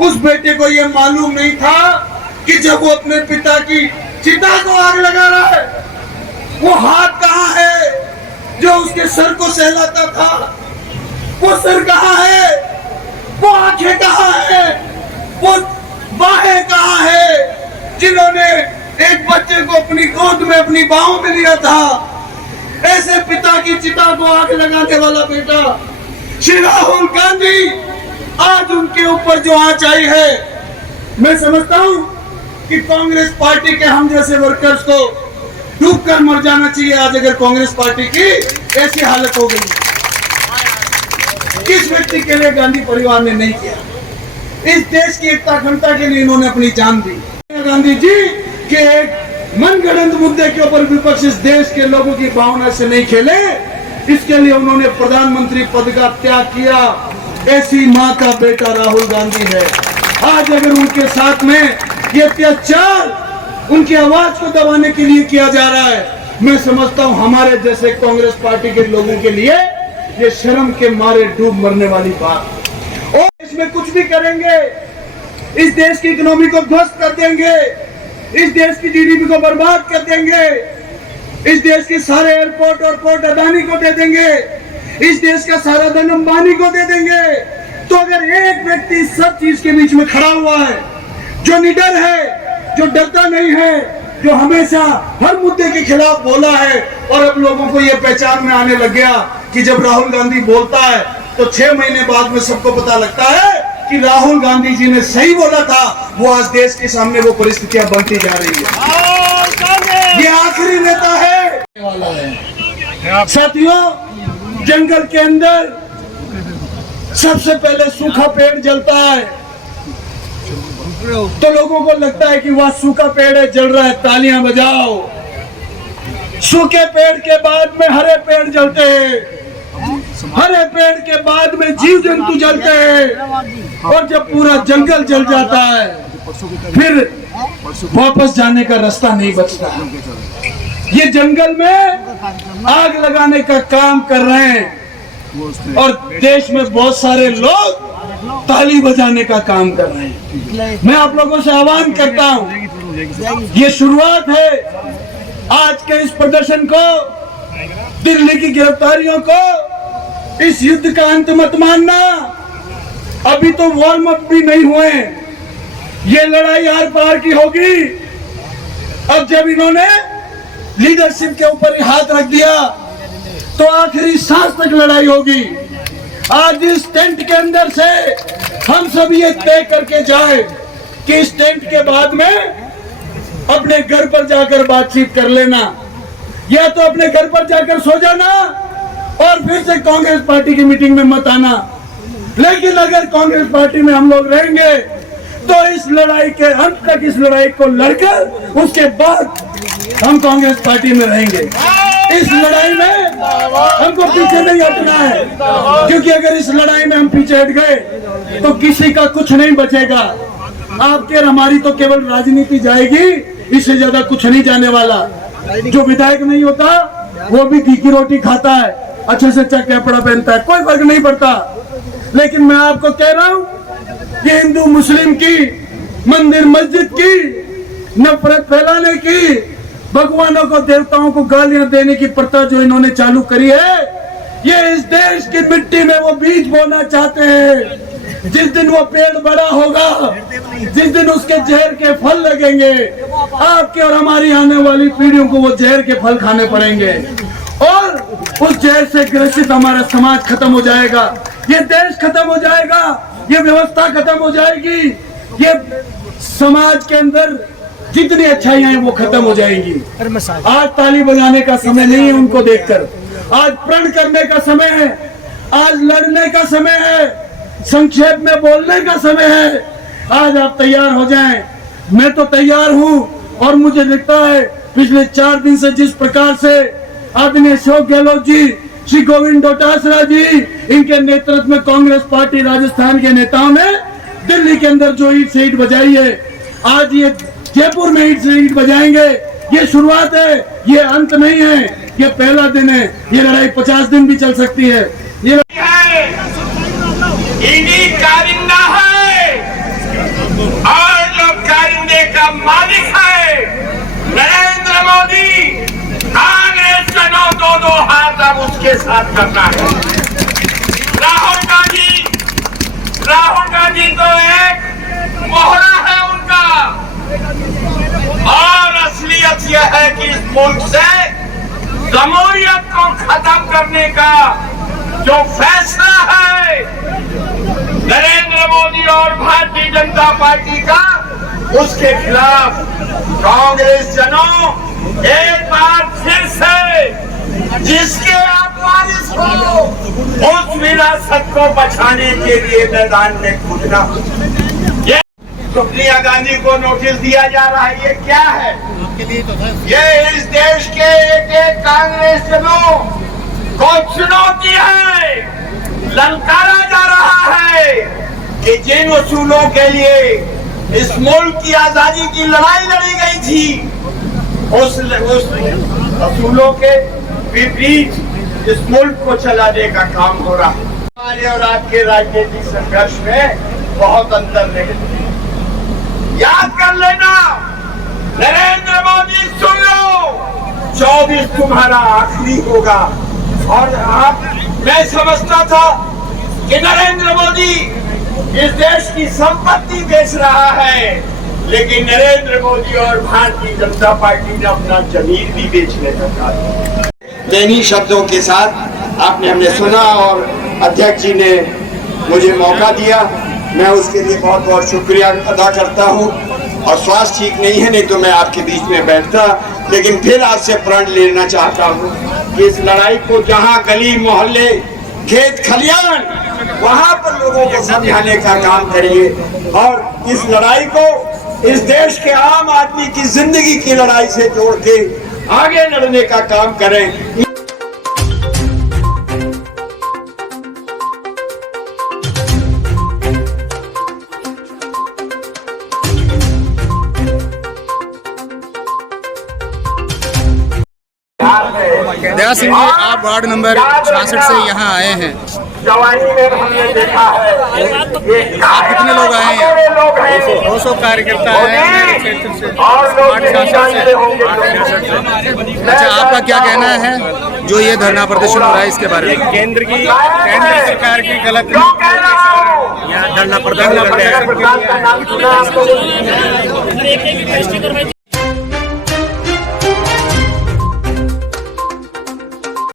उस बेटे को ये मालूम नहीं था कि जब वो अपने पिता की चिता को आग लगा रहा है, वो हाथ कहाँ है जो उसके सर को सहलाता था? वो सर कहाँ है? वो आंखें कहाँ है? वो बाहें कहाँ है जिन्होंने एक बच्चे को अपनी गोद में, अपनी बाहों में लिया था? ऐसे पिता की चिता को आग लगाने वाला बेटा श्री राहुल गांधी, आज उनके ऊपर जो आंच आई है, मैं समझता हूं कि कांग्रेस पार्टी के हम जैसे वर्कर्स को डूबकर मर जाना चाहिए। आज अगर कांग्रेस पार्टी की ऐसी हालत हो गई, किस व्यक्ति के लिए गांधी परिवार ने नहीं किया? इस देश की एकता अखंडता के लिए इन्होंने अपनी जान दी। गांधी जी के एक मनगढ़ंत मुद्दे के ऊपर विपक्ष इस देश के लोगों की भावना से नहीं खेले, इसके लिए उन्होंने प्रधानमंत्री पद का त्याग किया। ऐसी मां का बेटा राहुल गांधी है। आज अगर उनके साथ में ये अत्याचार उनकी आवाज को दबाने के लिए किया जा रहा है, मैं समझता हूं हमारे जैसे कांग्रेस पार्टी के लोगों के लिए ये शर्म के मारे डूब मरने वाली बात। और इसमें कुछ भी करेंगे, इस देश की इकोनॉमी को ध्वस्त कर देंगे, इस देश की जीडीपी को बर्बाद कर देंगे, इस देश के सारे एयरपोर्ट और पोर्ट अदानी को दे देंगे, इस देश का सारा धन अंबानी को दे देंगे। तो अगर एक व्यक्ति सब चीज के बीच में खड़ा हुआ है, जो निडर है, जो डरता नहीं है, जो हमेशा हर मुद्दे के खिलाफ बोला है, और अब लोगों को यह पहचान में आने लग गया कि जब राहुल गांधी बोलता है तो 6 महीने बाद में सबको पता लगता है कि राहुल गांधी जी ने सही बोला था। वो आज देश के सामने वो परिस्थितियां बनती जा रही है। ये आखिरी नेता है। साथियों, जंगल के अंदर सबसे पहले सूखा पेड़ जलता है तो लोगों को लगता है कि वह सूखा पेड़ है, जल रहा है, तालियां बजाओ। सूखे पेड़ के बाद में हरे पेड़ जलते हैं, हरे पेड़ के बाद में जीव जंतु जलते हैं, और जब पूरा जंगल जल जाता है फिर वापस जाने का रास्ता नहीं बचता। ये जंगल में आग लगाने का काम कर रहे हैं और देश में बहुत सारे लोग ताली बजाने का काम कर रहे हैं। मैं आप लोगों से आह्वान करता हूं, ये शुरुआत है। आज के इस प्रदर्शन को, दिल्ली की गिरफ्तारियों को, इस युद्ध का अंत मत मानना। अभी तो वार्म अप भी नहीं हुए, ये लड़ाई आर पार की होगी। अब जब इन्होंने लीडरशिप के ऊपर हाथ रख दिया तो आखिरी सांस तक लड़ाई होगी। आज इस टेंट के अंदर से हम सब ये तय करके जाए कि इस टेंट के बाद में अपने घर पर जाकर बातचीत कर लेना, या तो अपने घर पर जाकर सो जाना और फिर से कांग्रेस पार्टी की मीटिंग में मत आना। लेकिन अगर कांग्रेस पार्टी में हम लोग रहेंगे तो इस लड़ाई के अंत तक इस लड़ाई को लड़कर उसके बाद हम कांग्रेस पार्टी में रहेंगे। इस लड़ाई में हमको पीछे नहीं हटना है, क्योंकि अगर इस लड़ाई में हम पीछे हट गए तो किसी का कुछ नहीं बचेगा। आपके और हमारी तो केवल राजनीति जाएगी, इससे ज्यादा कुछ नहीं जाने वाला। जो विधायक नहीं होता वो भी घी की रोटी खाता है, अच्छे से अच्छा कपड़ा पहनता है, कोई फर्क नहीं पड़ता। लेकिन मैं आपको कह रहा हूं, ये हिंदू मुस्लिम की, मंदिर मस्जिद की नफरत फैलाने की, भगवानों को, देवताओं को गालियां देने की प्रथा जो इन्होंने चालू करी है, ये इस देश की मिट्टी में वो बीज बोना चाहते हैं। जिस दिन वो पेड़ बड़ा होगा, जिस दिन उसके जहर के फल लगेंगे, आपके और हमारी आने वाली पीढ़ियों को वो जहर के फल खाने पड़ेंगे, और उस जहर से ग्रसित हमारा समाज खत्म हो जाएगा, ये देश खत्म हो जाएगा, ये व्यवस्था खत्म हो जाएगी, ये समाज के अंदर जितनी अच्छाइयां हैं वो खत्म हो जाएंगी। आज ताली बजाने का समय नहीं है उनको देखकर, आज प्रण करने का समय है, आज लड़ने का समय है, संक्षेप में बोलने का समय है। आज आप तैयार हो जाएं, मैं तो तैयार हूं। और मुझे लगता है पिछले 4 दिन से जिस प्रकार से आदरणीय अशोक गहलोत जी, श्री गोविंद डोटासरा जी, इनके नेतृत्व में कांग्रेस पार्टी राजस्थान के नेताओं ने दिल्ली के अंदर जो ईट से ईट बजाई है, आज ये जयपुर में ईट से ईट बजाएंगे। ये शुरुआत है, ये अंत नहीं है, ये पहला दिन है। ये लड़ाई 50 दिन भी चल सकती है। ये ईडी कारिंदा है, बात करना है। राहुल गांधी तो एक मोहरा है उनका, और असलियत यह है कि इस मुल्क से जमहूरियत को खत्म करने का जो फैसला है नरेंद्र मोदी और भारतीय जनता पार्टी का, उसके खिलाफ कांग्रेस जनों एक बार फिर से जिसके आप वारिस हो उस विरासत को बचाने के लिए मैदान में कूदना। ये सोनिया गांधी को नोटिस दिया जा रहा है, ये क्या है? ये इस देश के एक कांग्रेस जनों को चुनौती है, ललकारा जा रहा है कि जिन उसूलों के लिए इस मुल्क की आजादी की लड़ाई लड़ी गई थी, उस असूलों के विपरीत इस मुल्क को चलाने का काम हो रहा है। हमारे और आपके राजनीतिक संघर्ष में बहुत अंतर नहीं। याद कर लेना, नरेंद्र मोदी सुन लो, 24 तुम्हारा आखिरी होगा। और मैं समझता था कि नरेंद्र मोदी इस देश की संपत्ति बेच रहा है, लेकिन नरेंद्र मोदी और भारतीय जनता पार्टी ने अपना जमीन भी बेचने का काम। इन्हीं शब्दों के साथ आपने हमने सुना और अध्यक्ष जी ने मुझे मौका दिया, मैं उसके लिए बहुत बहुत शुक्रिया अदा करता हूँ। और स्वास्थ्य ठीक नहीं है, नहीं तो मैं आपके बीच में बैठता, लेकिन फिर आपसे प्रण लेना चाहता हूँ कि इस लड़ाई को जहाँ गली मोहल्ले खेत खलियान वहाँ पर लोगों को समझाने का काम करिए, और इस लड़ाई को इस देश के आम आदमी की जिंदगी की लड़ाई से जोड़ के आगे लड़ने का काम करें। दया सिंह जी, आप वार्ड नंबर 66 से यहाँ आए हैं, जवानी में हमने देखा है। आप कितने लोग आए हैं? 200 कार्यकर्ता हैं अच्छा, आपका क्या कहना है जो ये धरना प्रदर्शन हो रहा है इसके बारे में? केंद्र सरकार की गलत यहाँ धरना प्रदर्शन कर रहे हैं।